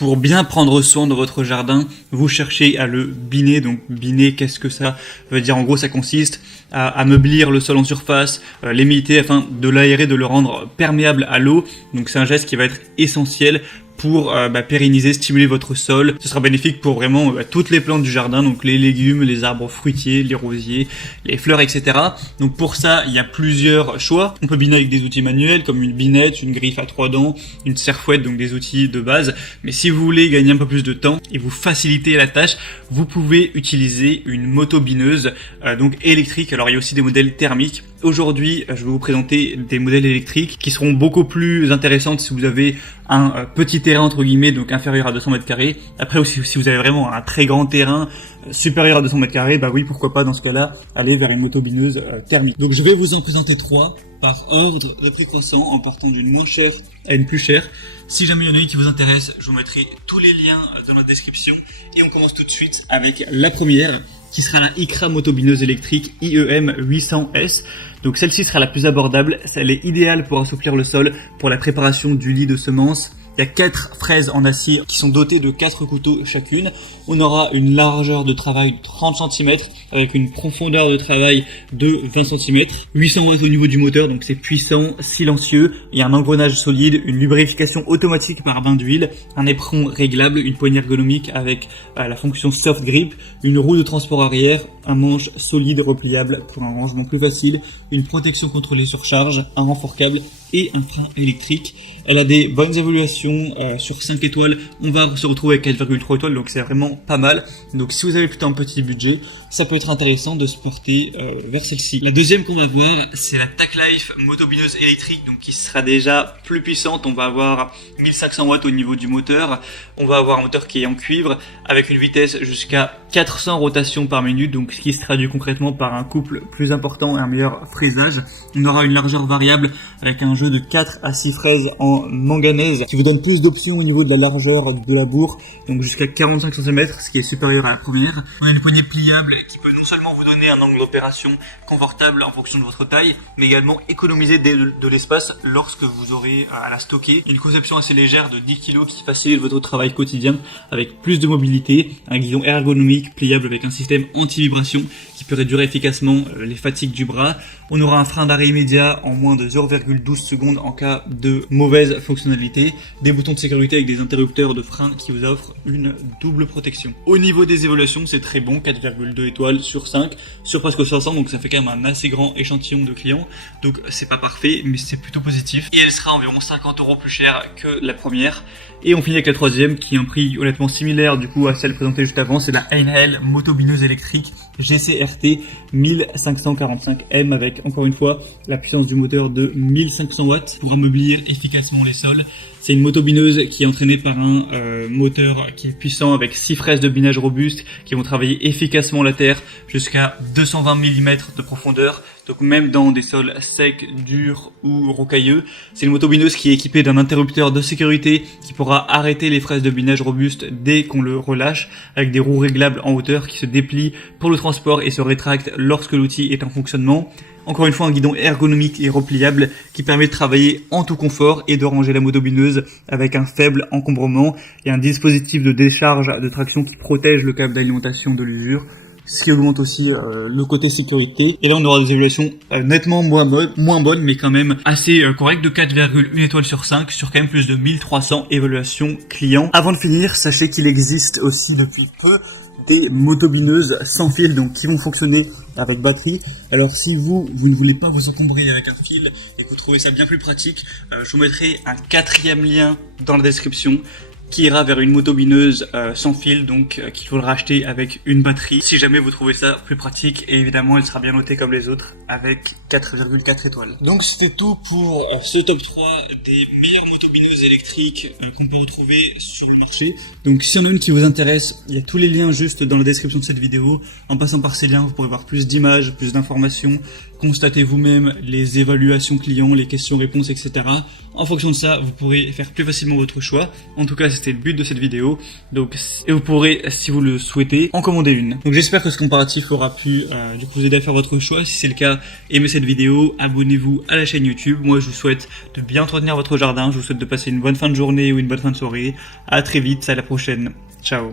Pour bien prendre soin de votre jardin, vous cherchez à le biner. Donc biner, qu'est-ce que ça veut dire? En gros, ça consiste à ameublir le sol en surface, l'émietter afin de l'aérer, de le rendre perméable à l'eau. Donc c'est un geste qui va être essentiel pour pérenniser, stimuler votre sol. Ce sera bénéfique pour vraiment toutes les plantes du jardin, donc les légumes, les arbres fruitiers, les rosiers, les fleurs, etc. Donc pour ça, il y a plusieurs choix. On peut biner avec des outils manuels comme une binette, une griffe à 3 dents, une serfouette, donc des outils de base. Mais si vous voulez gagner un peu plus de temps et vous faciliter la tâche, vous pouvez utiliser une moto-bineuse donc électrique. Alors il y a aussi des modèles thermiques. Aujourd'hui, je vais vous présenter des modèles électriques qui seront beaucoup plus intéressantes si vous avez un petit terrain entre guillemets, donc inférieur à 200 mètres carrés. Après aussi, si vous avez vraiment un très grand terrain supérieur à 200 mètres carrés, bah oui, pourquoi pas dans ce cas-là aller vers une moto-bineuse thermique. Donc je vais vous en présenter 3 par ordre de prix croissant en partant d'une moins chère à une plus chère. Si jamais il y en a une qui vous intéresse, je vous mettrai tous les liens dans la description. Et on commence tout de suite avec la première, qui sera la IKRA motobineuse électrique IEM 800S. Donc celle-ci sera la plus abordable, elle est idéale pour assouplir le sol, pour la préparation du lit de semences. Il y a 4 fraises en acier qui sont dotées de 4 couteaux chacune. On aura une largeur de travail de 30 cm avec une profondeur de travail de 20 cm. 800 watts au niveau du moteur, donc c'est puissant, silencieux. Il y a un engrenage solide, une lubrification automatique par bain d'huile, un éperon réglable, une poignée ergonomique avec la fonction soft grip, une roue de transport arrière, un manche solide repliable pour un rangement plus facile, une protection contre les surcharges, un renfort câble et un frein électrique. Elle a des bonnes évaluations sur 5 étoiles. On va se retrouver avec 4,3 étoiles, donc c'est vraiment pas mal. Donc si vous avez plutôt un petit budget, ça peut être intéressant de se porter vers celle-ci. La deuxième qu'on va voir, c'est la TacLife motobineuse électrique, donc qui sera déjà plus puissante. On va avoir 1500 watts au niveau du moteur. On va avoir un moteur qui est en cuivre avec une vitesse jusqu'à 400 rotations par minute, donc ce qui se traduit concrètement par un couple plus important et un meilleur fraisage. On aura une largeur variable avec un jeu de 4 à 6 fraises en manganèse qui vous donne plus d'options au niveau de la largeur de la bourre, donc jusqu'à 45 cm, ce qui est supérieur à la première. On a une poignée pliable qui peut non seulement vous donner un angle d'opération confortable en fonction de votre taille, mais également économiser de l'espace lorsque vous aurez à la stocker. Une conception assez légère de 10 kg qui facilite votre travail quotidien avec plus de mobilité, un guidon ergonomique pliable avec un système anti-vibration qui peut réduire efficacement les fatigues du bras. On aura un frein d'arrêt immédiat en moins de 0,12 secondes en cas de mauvaise fonctionnalité, des boutons de sécurité avec des interrupteurs de frein qui vous offrent une double protection. Au niveau des évaluations, c'est très bon, 4,2 étoiles sur 5, sur presque 500, donc ça fait quand même un assez grand échantillon de clients. Donc c'est pas parfait, mais c'est plutôt positif. Et elle sera environ 50 € plus chère que la première. Et on finit avec la troisième, qui a un prix honnêtement similaire du coup à celle présentée juste avant, c'est la Einhell motobineuse électrique GCRT 1545M avec encore une fois la puissance du moteur de 1500 watts pour ameublir efficacement les sols. C'est une motobineuse qui est entraînée par un moteur qui est puissant avec 6 fraises de binage robustes qui vont travailler efficacement la terre jusqu'à 220 mm de profondeur, donc même dans des sols secs, durs ou rocailleux. C'est une motobineuse qui est équipée d'un interrupteur de sécurité qui pourra arrêter les fraises de binage robustes dès qu'on le relâche, avec des roues réglables en hauteur qui se déplient pour le transport et se rétractent lorsque l'outil est en fonctionnement. Encore une fois, un guidon ergonomique et repliable qui permet de travailler en tout confort et de ranger la motobineuse avec un faible encombrement, et un dispositif de décharge de traction qui protège le câble d'alimentation de l'usure, ce qui augmente aussi le côté sécurité. Et là on aura des évaluations nettement moins bonnes, mais quand même assez correctes, de 4,1 étoiles sur 5 sur quand même plus de 1300 évaluations clients. Avant de finir, sachez qu'il existe aussi depuis peu des motobineuses sans fil, donc qui vont fonctionner avec batterie. Alors si vous ne voulez pas vous encombrer avec un fil et que vous trouvez ça bien plus pratique, je vous mettrai un 4e lien dans la description qui ira vers une motobineuse sans fil, donc qu'il faudra acheter avec une batterie si jamais vous trouvez ça plus pratique, et évidemment elle sera bien notée comme les autres avec 4,4 étoiles. Donc c'était tout pour ce top 3 des meilleures motobineuses électriques qu'on peut retrouver sur le marché. Donc si y en a une qui vous intéresse, il y a tous les liens juste dans la description de cette vidéo. En passant par ces liens, vous pourrez voir plus d'images, plus d'informations, constatez vous-même les évaluations clients, les questions-réponses, etc. En fonction de ça, vous pourrez faire plus facilement votre choix. En tout cas, c'était le but de cette vidéo. Donc, et vous pourrez, si vous le souhaitez, en commander une. Donc j'espère que ce comparatif aura pu du coup vous aider à faire votre choix. Si c'est le cas, aimez cette vidéo, abonnez-vous à la chaîne YouTube. Moi, je vous souhaite de bien entretenir votre jardin. Je vous souhaite de passer une bonne fin de journée ou une bonne fin de soirée. À très vite, à la prochaine. Ciao.